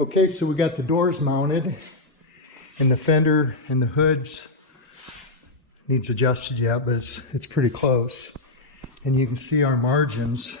Okay, so we got the doors mounted, and the fender and the hoods needs adjusted yet, but it's pretty close. And you can see our margins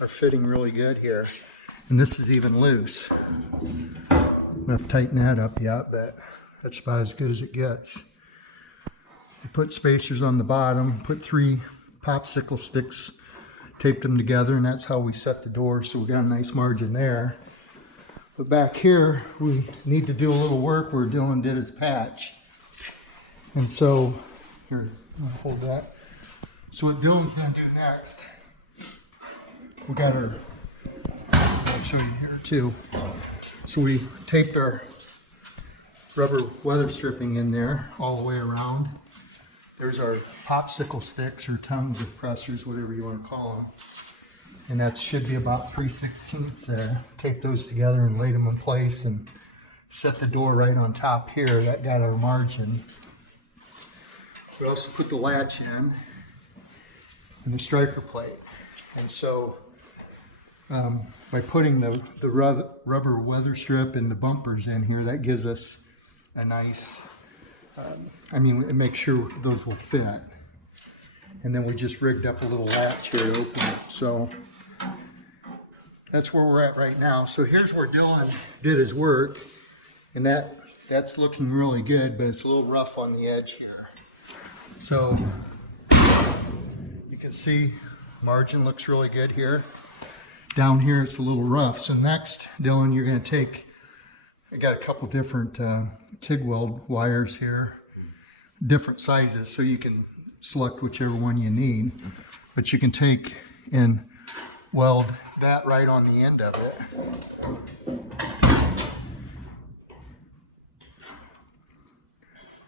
are fitting really good here. And this is even loose. I don't have to tighten that up yet, but that's about as good as it gets. We put spacers on the bottom, put 3 popsicle sticks, taped them together, and that's how we set the door, so we got a nice margin there. But back here, we need to do a little work where Dylan did his patch. And so, here, I'll hold that. So what Dylan's gonna do next, we got our, I'll show you here too. So we taped our rubber weather stripping in there all the way around. There's our popsicle sticks or tongues or pressers, whatever you want to call them. And that should be about 3/16 there. Tape those together and laid them in place and set the door right on top here. That got our margin. We also put the latch in and the striker plate. And so by putting the rubber weather strip and the bumpers in here, that gives us a nice, it makes sure those will fit. And then we just rigged up a little latch here to open it. So that's where we're at right now. So here's where Dylan did his work, and that's looking really good, but it's a little rough on the edge here. So you can see margin looks really good here. Down here it's a little rough. So next, Dylan, you're going to take, I got a couple different TIG weld wires here, different sizes, so you can select whichever one you need. But you can take and weld that right on the end of it.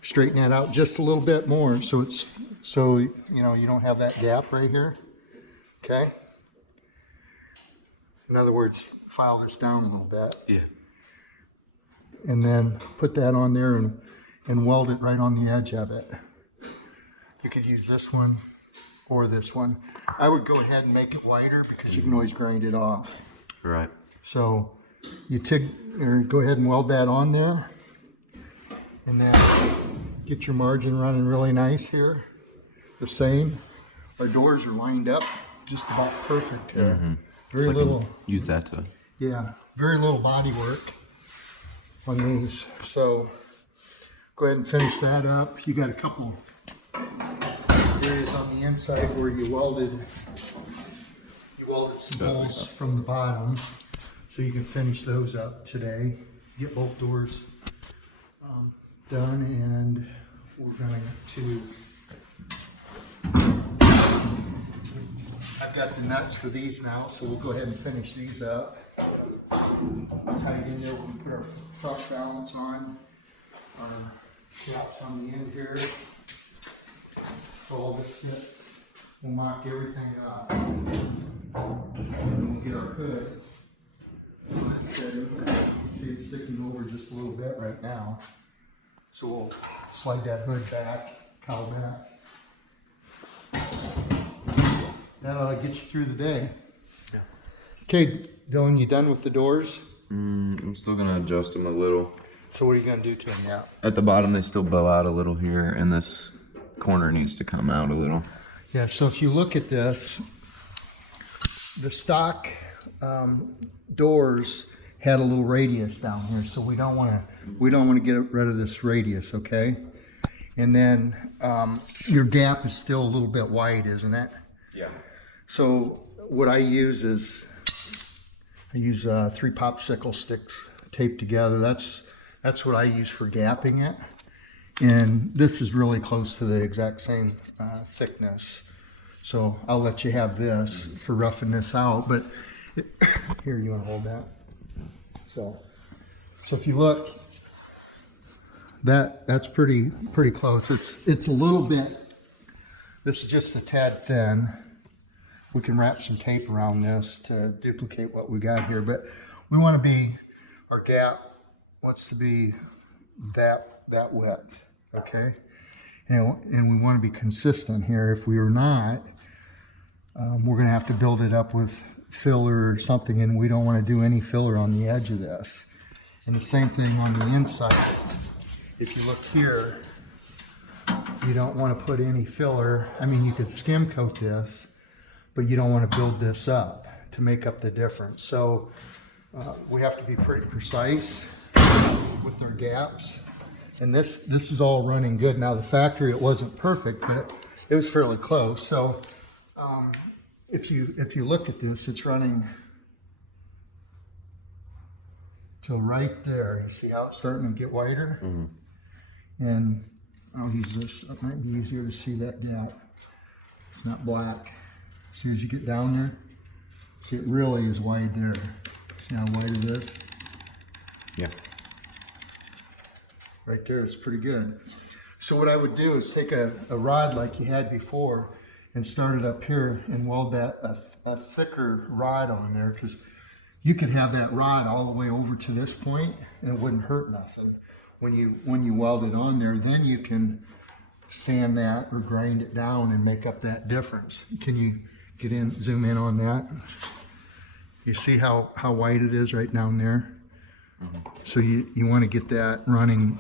Straighten that out just a little bit more so you don't have that gap right here. Okay? In other words, file this down a little bit. Yeah. And then put that on there and weld it right on the edge of it. You could use this one or this one. I would go ahead and make it wider because you can always grind it off. Right. So you go ahead and weld that on there, and then get your margin running really nice here. The same. Our doors are lined up just about perfect here. Mm-hmm. Very so little. Use that to. Yeah, very little body work on these. So go ahead and finish that up. You got a couple areas on the inside where you welded some holes from the bottom, so you can finish those up today. Get both doors done, and we're going to. I've got the nuts for these now, so we'll go ahead and finish these up. Tight in there, we'll put our front balance on. Our straps on the end here. So all this fits. We'll mock everything up. And we'll get our hood. So that's good. You can see it's sticking over just a little bit right now. So we'll slide that hood back, cowl back. That ought to get you through the day. Yeah. Okay, Dylan, you done with the doors? I'm still gonna adjust them a little. So what are you gonna do to them now? At the bottom, they still bow out a little here, and this corner needs to come out a little. Yeah. So if you look at this, the stock doors had a little radius down here, so we don't want to get rid of this radius, okay? And then your gap is still a little bit wide, isn't it? Yeah. So what I use is I use 3 popsicle sticks taped together. That's what I use for gapping it. And this is really close to the exact same thickness. So I'll let you have this for roughing this out. But here, you want to hold that? So if you look, that's pretty close. It's a little bit. This is just a tad thin. We can wrap some tape around this to duplicate what we got here, but we want to be, our gap wants to be that width, okay? And we want to be consistent here. If we are not, we're going to have to build it up with filler or something, and we don't want to do any filler on the edge of this. And the same thing on the inside. If you look here, you don't want to put any filler. I mean, you could skim coat this, but you don't want to build this up to make up the difference. So we have to be pretty precise with our gaps. And this is all running good. Now the factory, it wasn't perfect, but it was fairly close. So if you look at this, it's running till right there. You see how it's starting to get wider? Mm-hmm. And I'll use this. It might be easier to see that gap. It's not black. See, as you get down there, see, it really is wide there. See how wide it is? Yeah. Right there, it's pretty good. So what I would do is take a rod like you had before and start it up here and weld that a thicker rod on there, because you could have that rod all the way over to this point and it wouldn't hurt nothing. When you weld it on there, then you can sand that or grind it down and make up that difference. Can you zoom in on that? You see how white it is right down there? Mm-hmm. So you want to get that running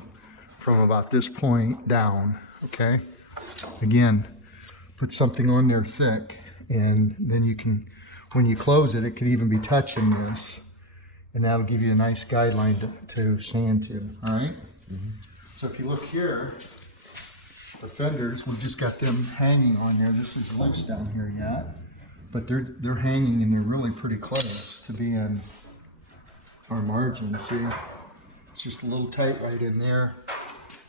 from about this point down, okay? Again, put something on there thick, and then you can, when you close it, it could even be touching this, and that'll give you a nice guideline to sand to, all right? Mm-hmm. So if you look here, the fenders, we've just got them hanging on there. This is loose down here yet, but they're hanging and they're really pretty close to being our margin. See, it's just a little tight right in there,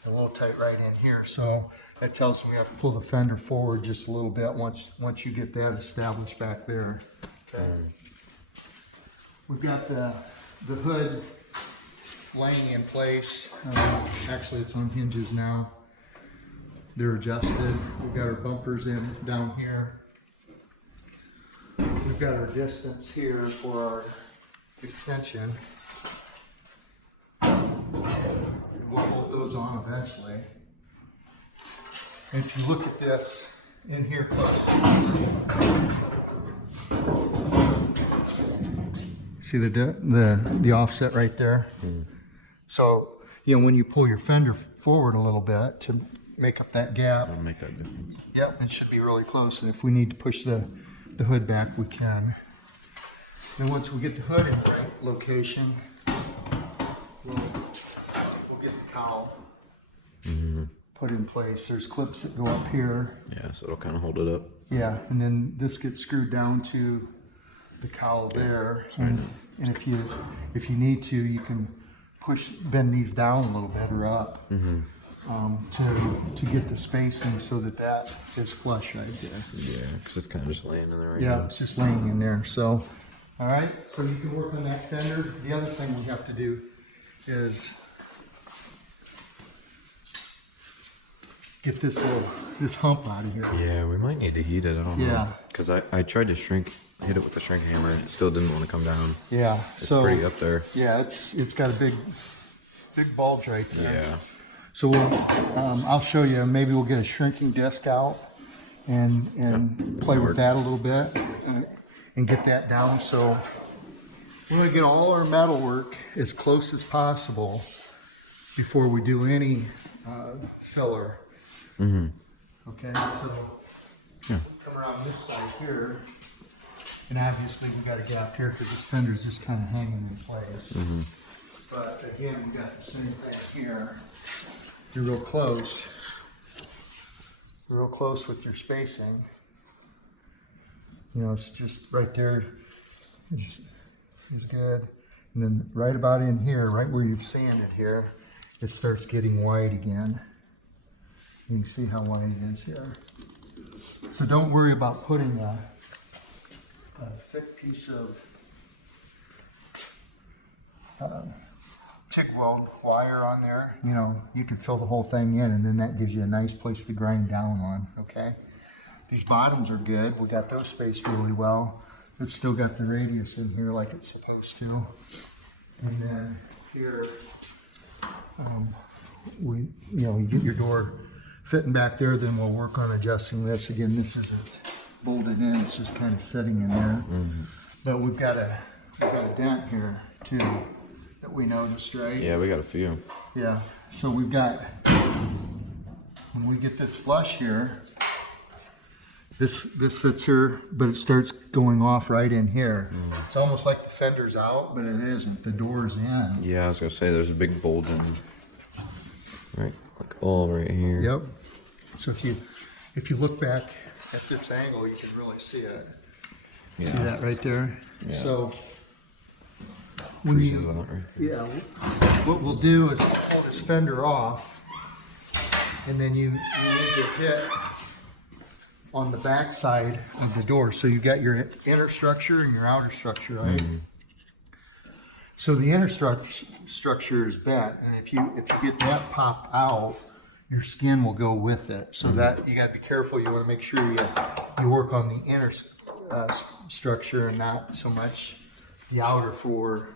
a little tight right in here. So that tells me we have to pull the fender forward just a little bit once you get that established back there. Okay. We've got the hood laying in place. Actually, it's on hinges now. They're adjusted. We've got our bumpers in down here. We've got our distance here for our extension. And we'll bolt those on eventually. And if you look at this in here close, see the offset right there? Mm. So, when you pull your fender forward a little bit to make up that gap, that'll make that difference. Yep, it should be really close. And if we need to push the hood back, we can. Then once we get the hood in the right location, we'll get the cowl put in place. There's clips that go up here. Yeah, so it'll kind of hold it up. Yeah, and then this gets screwed down to the cowl there. And if you need to, you can bend these down a little bit or up to get the spacing so that is flush right there. Yeah, because it's kind of just laying in there right now. Yeah, it's just laying in there. So, all right, so you can work on that fender. The other thing we have to do is get this hump out of here. Yeah, we might need to heat it. I don't know. Yeah. Because I tried to hit it with a shrink hammer and it still didn't want to come down. Yeah. It's pretty up there. Yeah, it's got a big bulge right there. Yeah. So I'll show you. Maybe we'll get a shrinking disc out and play with that a little bit and get that down. So we're going to get all our metal work as close as possible before we do any filler. Mm-hmm. Okay, so come around this side here, and obviously we got a gap here because this fender's just kind of hanging in place. Mm-hmm. But again, we got the same thing here. You're real close with your spacing. It's just right there is good. And then right about in here, right where you've sanded here, it starts getting wide again. You can see how wide it is here. So don't worry about putting a thick piece of TIG weld wire on there. You can fill the whole thing in, and then that gives you a nice place to grind down on, okay? These bottoms are good. We got those spaced really well. It's still got the radius in here like it's supposed to. And then here, you get your door fitting back there, then we'll work on adjusting this. Again, this isn't bolted in, it's just kind of sitting in there. Mm-hmm. But we've got a dent here too that that we noticed, right? Yeah, we got a few. Yeah. So we've got, when we get this flush here, this fits here, but it starts going off right in here. It's almost like the fender's out, but it isn't. The door's in. Yeah, I was gonna say there's a big bulging. Right, like all right here. Yep. So if you look back at this angle, you can really see it. Yeah. See that right there? Yeah. So when Creases you, out right yeah, what we'll do is pull this fender off, and then you need to hit on the back side of the door. So you got your inner structure and your outer structure, right? So the inner structure is bent, and if you get that pop out, your skin will go with it. So that you got to be careful. You want to make sure you work on the inner structure and not so much the outer for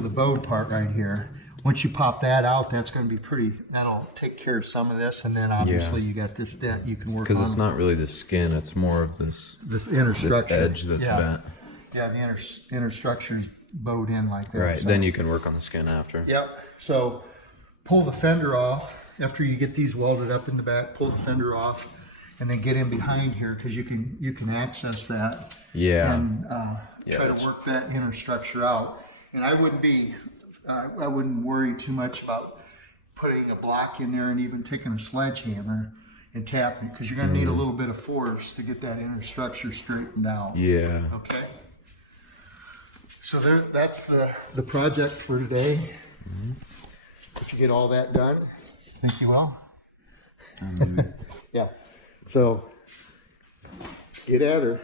the bowed part right here. Once you pop that out, that's going to be pretty. That'll take care of some of this, and then obviously you got this dent you can work on. Because it's not really the skin; it's more of this inner structure, edge that's bent. Yeah, the inner structure is bowed in like that. Right. So. Then you can work on the skin after. Yep. So pull the fender off after you get these welded up in the back. Pull the fender off, and then get in behind here because you can access that. Yeah. And try to work that inner structure out. And I wouldn't worry too much about putting a block in there and even taking a sledgehammer and tapping it, because you're going to need a little bit of force to get that inner structure straightened out. Yeah. Okay. So that's the project for today. If you get all that done, I think you will. Yeah. So get at her.